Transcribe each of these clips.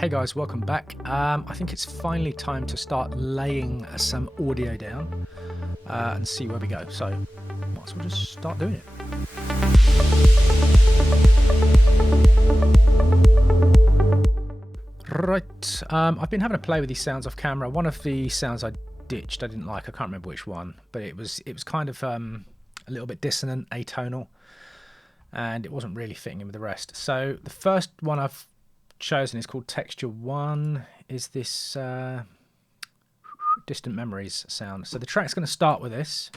Hey guys, welcome back. I think it's finally time to start laying some audio down and see where we go. So might as well just start doing it. Right, I've been having a play with these sounds off camera. One of the sounds I ditched, I didn't like. I can't remember which one, but it was kind of a little bit dissonant, atonal, and it wasn't really fitting in with the rest. So the first one I've chosen is called Texture 1, is this Distant Memories sound. So the track's going to start with this.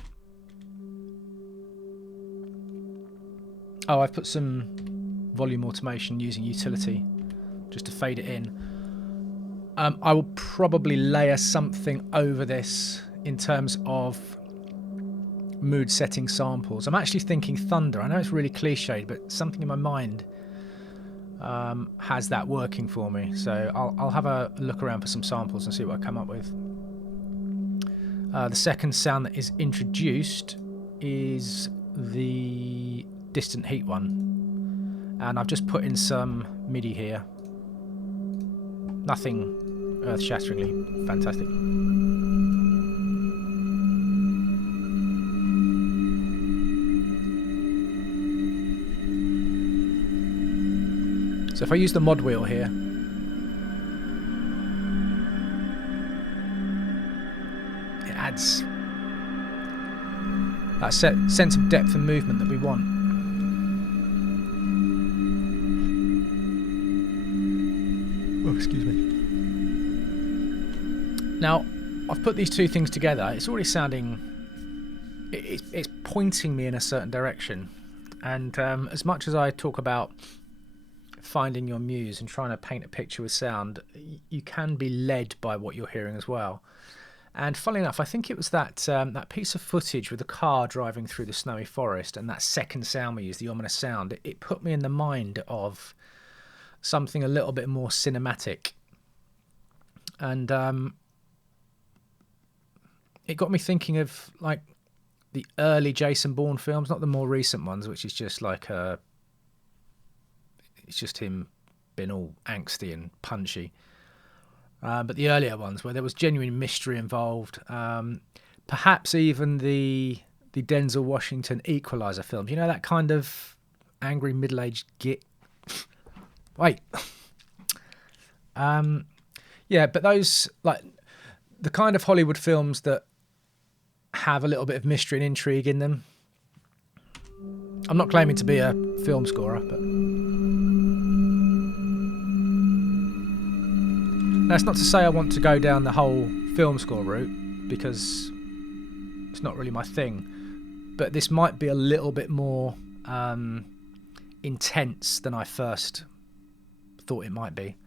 Oh, I've put some volume automation using utility just to fade it in. I will probably layer something over this in terms of mood setting samples. I'm actually thinking thunder. I know it's really cliched, but something in my mind has that working for me. So I'll have a look around for some samples and see what I come up with. The second sound that is introduced is the distant heat one, and I've just put in some MIDI here. Nothing earth-shatteringly fantastic. So if I use the mod wheel here, it adds that sense of depth and movement that we want. Oh, excuse me. Now, I've put these two things together. It's already sounding... It's pointing me in a certain direction. And as much as I talk about finding your muse and trying to paint a picture with sound, you can be led by what you're hearing as well. And funnily enough, I think it was that piece of footage with the car driving through the snowy forest and that second sound we used, the ominous sound, it put me in the mind of something a little bit more cinematic. And it got me thinking of like the early Jason Bourne films, not the more recent ones, which is just like it's just him being all angsty and punchy. But the earlier ones where there was genuine mystery involved, perhaps even the Denzel Washington Equalizer films. You know, that kind of angry middle-aged git. Wait. Yeah, but those, like, the kind of Hollywood films that have a little bit of mystery and intrigue in them. I'm not claiming to be a film scorer, but... That's not to say I want to go down the whole film score route, because it's not really my thing. But this might be a little bit more intense than I first thought it might be.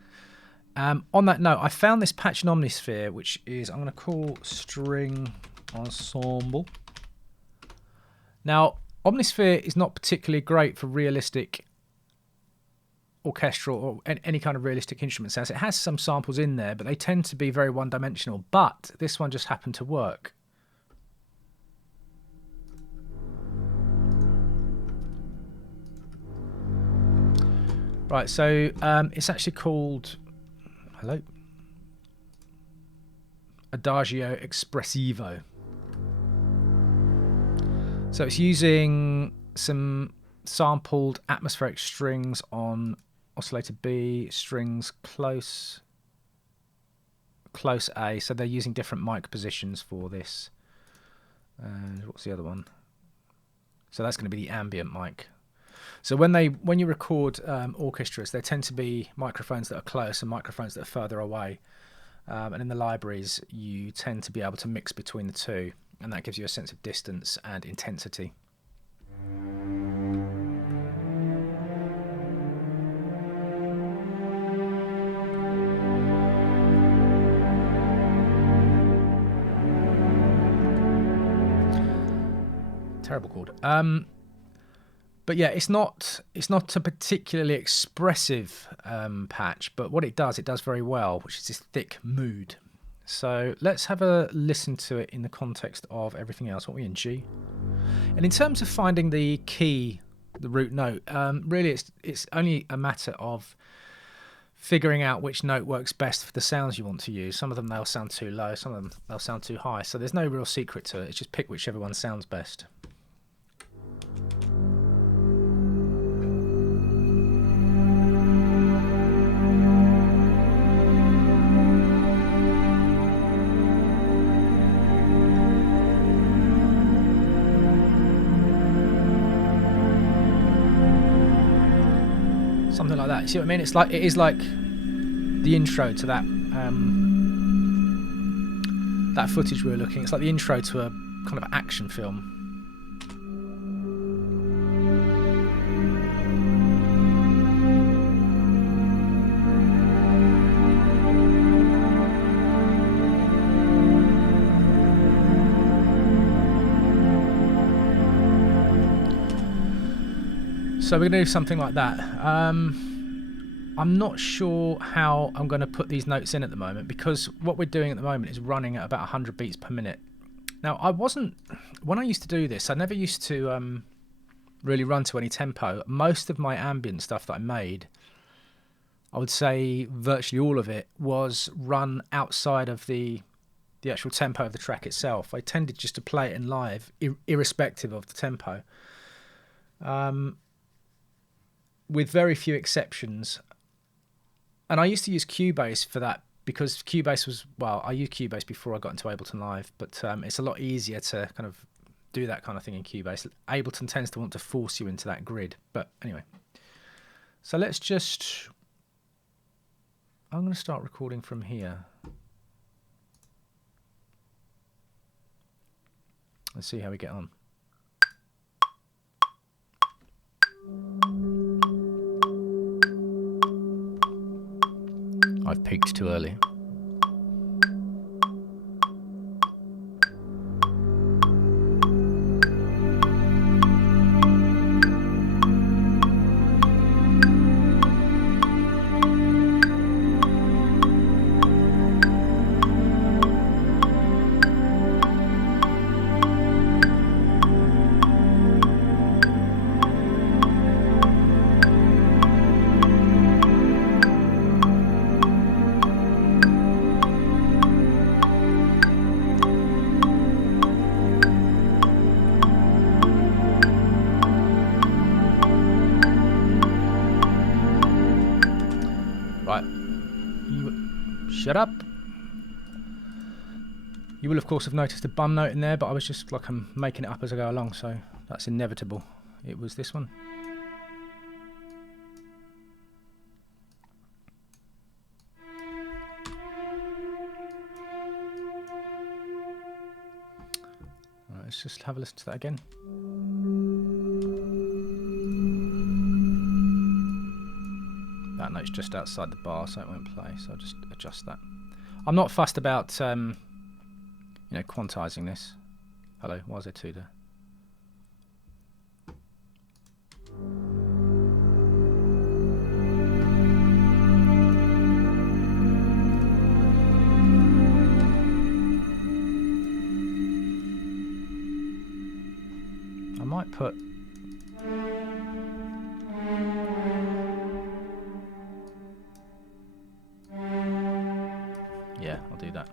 On that note, I found this patch in Omnisphere, which is, I'm going to call String Ensemble. Now, Omnisphere is not particularly great for realistic orchestral or any kind of realistic instrument sounds. It has some samples in there, but they tend to be very one-dimensional. But this one just happened to work. Right, so it's actually called... Hello? Adagio Espressivo. So it's using some sampled atmospheric strings on oscillator B, strings close A. So they're using different mic positions for this. And what's the other one? So that's going to be the ambient mic. So when you record orchestras, there tend to be microphones that are close and microphones that are further away. And in the libraries, you tend to be able to mix between the two, and that gives you a sense of distance and intensity. Terrible chord. But yeah, it's not a particularly expressive patch, but what it does very well, which is this thick mood. So let's have a listen to it in the context of everything else. What are we in, G? And in terms of finding the key, the root note, really it's only a matter of figuring out which note works best for the sounds you want to use. Some of them they'll sound too low, some of them they'll sound too high. So there's no real secret to it. It's just pick whichever one sounds best. Something like that. You see what I mean? It's like, it is like the intro to that that footage we were looking. It's like the intro to a kind of action film. So we're going to do something like that. I'm not sure how I'm going to put these notes in at the moment, because what we're doing at the moment is running at about 100 beats per minute. Now, when I used to do this, I never used to really run to any tempo. Most of my ambient stuff that I made, I would say virtually all of it, was run outside of the actual tempo of the track itself. I tended just to play it in live, irrespective of the tempo. With very few exceptions. And I used to use Cubase for that, because Cubase was, well, I used Cubase before I got into Ableton Live, but it's a lot easier to kind of do that kind of thing in Cubase. Ableton tends to want to force you into that grid. But anyway, so let's just, I'm going to start recording from here. Let's see how we get on. I've peaked too early. Shut up. You will of course have noticed a bum note in there, but I was just like, I'm making it up as I go along, so that's inevitable. It was this one. All right, let's just have a listen to that again. That note's just outside the bar, so it won't play, so I'll just adjust that. I'm not fussed about you know, quantizing this. Hello, why is there two there? I might put yeah, I'll do that.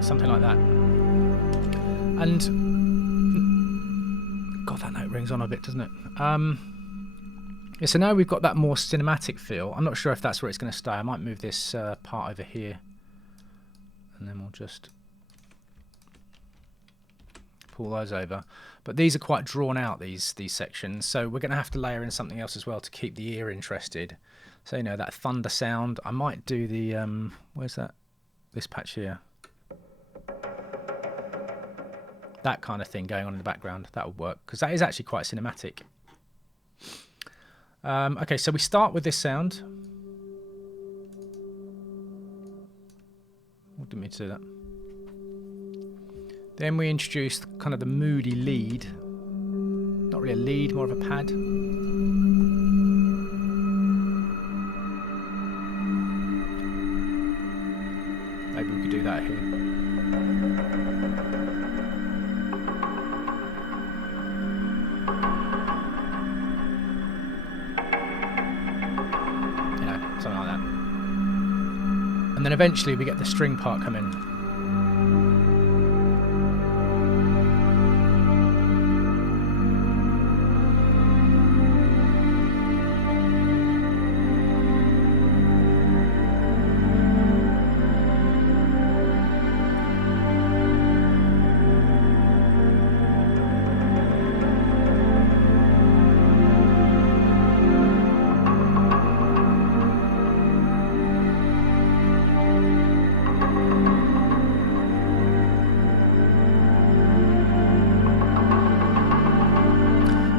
Something like that. And God, that note rings on a bit, doesn't it? Yeah, so now we've got that more cinematic feel. I'm not sure if that's where it's going to stay. I might move this part over here, and then we'll just pull those over. But these are quite drawn out, these sections, so we're going to have to layer in something else as well to keep the ear interested. So, you know, that thunder sound. I might do the where's that? This patch here. That kind of thing going on in the background. That would work, because that is actually quite cinematic. Okay, so we start with this sound. What didn't mean to do that. Then we introduced kind of the moody lead. Not really a lead, more of a pad. Maybe we could do that here. You know, something like that. And then eventually we get the string part come in.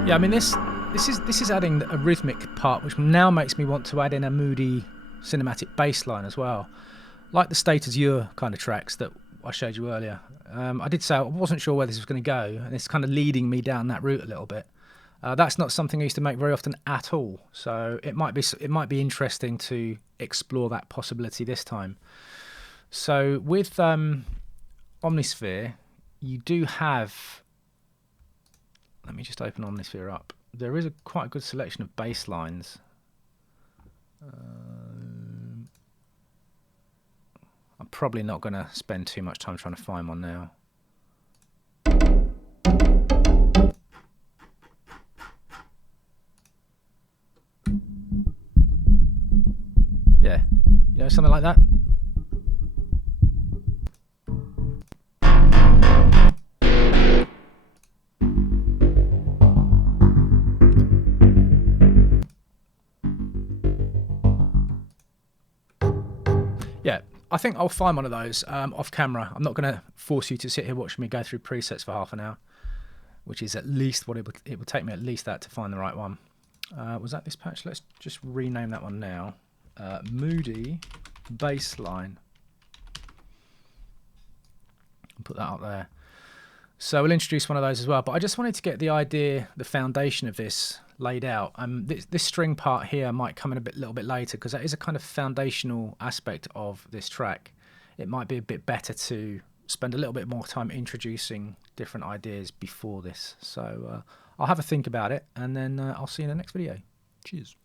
Yeah, I mean this is adding a rhythmic part, which now makes me want to add in a moody cinematic bass line as well, like the State Azure kind of tracks that I showed you earlier. I did say I wasn't sure where this was going to go, and it's kind of leading me down that route a little bit. That's not something I used to make very often at all, so it might be interesting to explore that possibility this time. So with Omnisphere, you do have. Let me just open Omnisphere up. There is quite a good selection of bass lines. I'm probably not going to spend too much time trying to find one now. Yeah, you know, something like that. Yeah, I think I'll find one of those off camera. I'm not going to force you to sit here watching me go through presets for half an hour, which is at least what it would take me at least that to find the right one. Was that this patch? Let's just rename that one now. Moody Bassline. Put that up there. So we'll introduce one of those as well. But I just wanted to get the idea, the foundation of this laid out. This string part here might come in a little bit later, because that is a kind of foundational aspect of this track. It might be a bit better to spend a little bit more time introducing different ideas before this. So I'll have a think about it, and then I'll see you in the next video. Cheers.